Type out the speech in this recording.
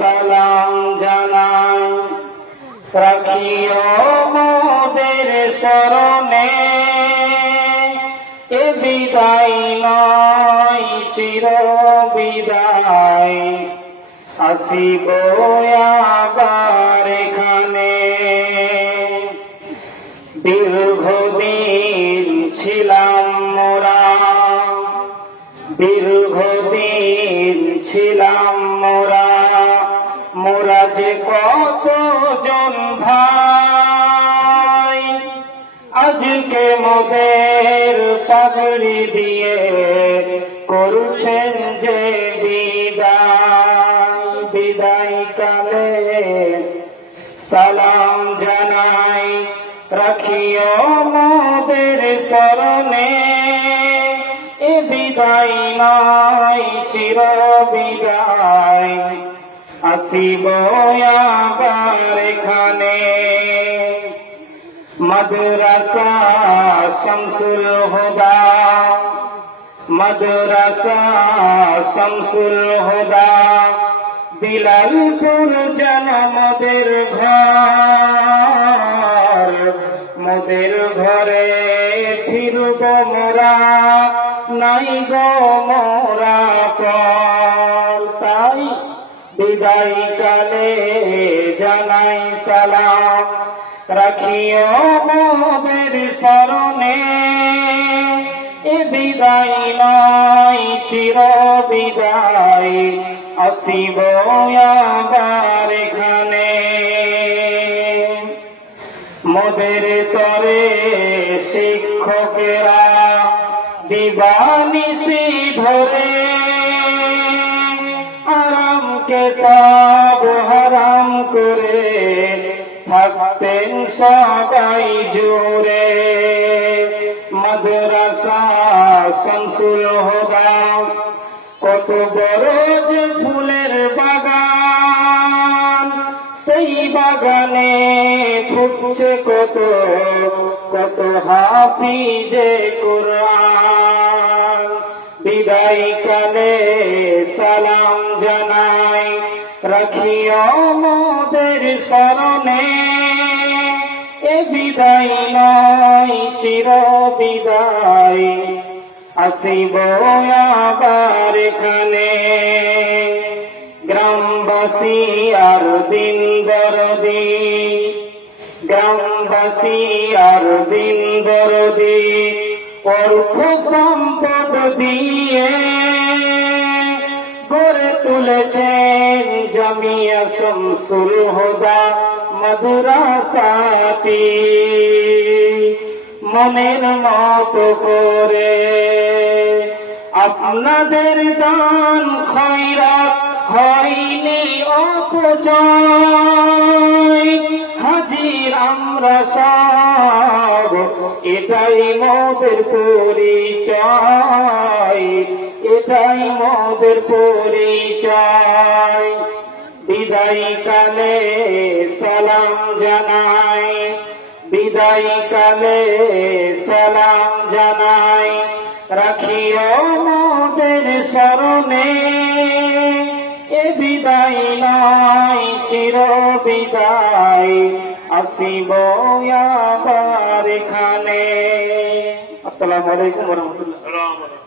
সালাম জানাই, রাখিও মোদের স্মরণে, এ বিদায় নয় চির বিদায়, আসিব আবার এখানে। দীর্ঘদিন ছিলাম মোরা, দীর্ঘদিন ছিলাম মোরা, মোরা যে কতজন ভাই, আজকে মোদের পাগড়ি দিয়ে করছেন যে বিদায়। বিদায় কালে সালাম জানাই, রাখিও মোদের স্মরণে, এ বিদায় নয় চির বিদায়, আসিব আবার এখানে। মাদ্রাসা শামসুল হুদা, মাদ্রাসা শামসুল হুদা, বিলালপুর যেন মোদের ঘর, মোদের ঘরে ফিরব মোরা, নাই গো মোরা পর। তাই বিদায় কালে জানাই সালাম, রাখিও মোদের স্মরণে, এ বিদায় নয় চির বিদায়, আসিব আবার এখানে। মোদের তরে শিক্ষকেরা দিবানিশি ধরে, আরামকে সব হারাম করে থাকতেন সবাই জোরে। মাদ্রাসা শামসুল হুদা কত বড় যে ফুলের বাগান, সেই বাগানে ফুটছে কত কত হাফিজে কুরআন। বিদায় কালে সালাম জানাই, রাখিও মোদের স্মরণে, এ বিদায় নয় চির বিদায়, আসিব আবার এখানে। গ্রামবাসী আর দিন দরদি, গ্রামবাসী আর দিন দরদি, অর্থ সম্পদ দিয়ে গড়ে তুলেছেন জামিয়া শামসুল হুদা মাদ্রাসাটি। মনের মতো করে আপনাদের দান খয়রাত হয়নি অপচয়, হাজির আমরা সব এটাই মোদের পরিচয়, এটাই মোদের পরিচয়। বিদায় কালে সালাম জানাই, বিদায় কালে সালাম জানাই, রাখিও মোদের স্মরণে, এ বিদায় নয় চির বিদায়, আসিব আবার এখানে। আসসালামু আলাইকুম ওয়া রাহমাতুল্লাহ।